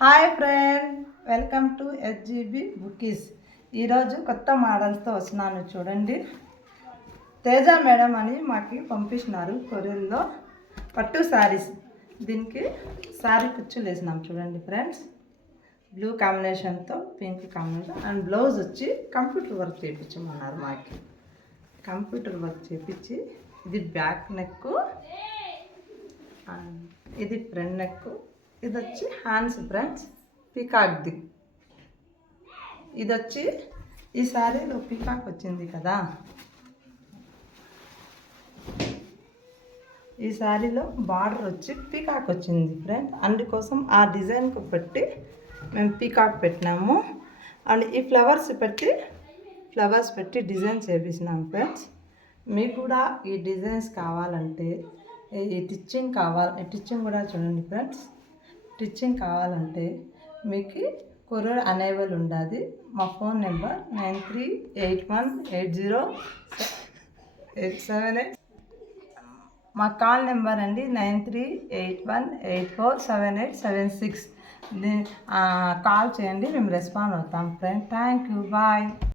Hi friend, welcome to HGB bookies. ఈరోజు కొత్త మోడల్స్తో వస్తున్నాను. చూడండి, తేజ మేడం అని మాకు పంపిస్తున్నారు కొరియర్లో పట్టు శారీస్. దీనికి శారీ కుచ్చులు వేసినాం చూడండి ఫ్రెండ్స్. బ్లూ కాంబినేషన్తో పింక్ కాంబినేషన్ అండ్ బ్లౌజ్ వచ్చి కంప్యూటర్ వర్క్ చేయించమన్నారు. మాకు కంప్యూటర్ వర్క్ చేయించి, ఇది బ్యాక్ నెక్, ఇది ఫ్రంట్ నెక్, ఇది వచ్చి హ్యాండ్స్ ఫ్రెండ్స్ పీకాక్ది. ఇది వచ్చి ఈ శారీలో పీకాక్ వచ్చింది కదా, ఈ శారీలో బార్డర్ వచ్చి పీకాక్ వచ్చింది ఫ్రెండ్. అందుకోసం ఆ డిజైన్కు పెట్టి మేము పీకాక్ పెట్టినాము. అండ్ ఈ ఫ్లవర్స్ పెట్టి డిజైన్ చేపించినాము ఫ్రెండ్స్. మీకు కూడా ఈ డిజైన్స్ కావాలంటే, ఈ టిచ్చింగ్ కూడా చూడండి ఫ్రెండ్స్. టిచ్చింగ్ కావాలంటే మీకు కొరియర్ అనేబుల్ ఉండాలి. మా ఫోన్ నెంబర్ 9381807878. మా కాల్ నెంబర్ అండి 9381847876. కాల్ చేయండి, మేము రెస్పాండ్ అవుతాం ఫ్రెండ్. Thank you, bye.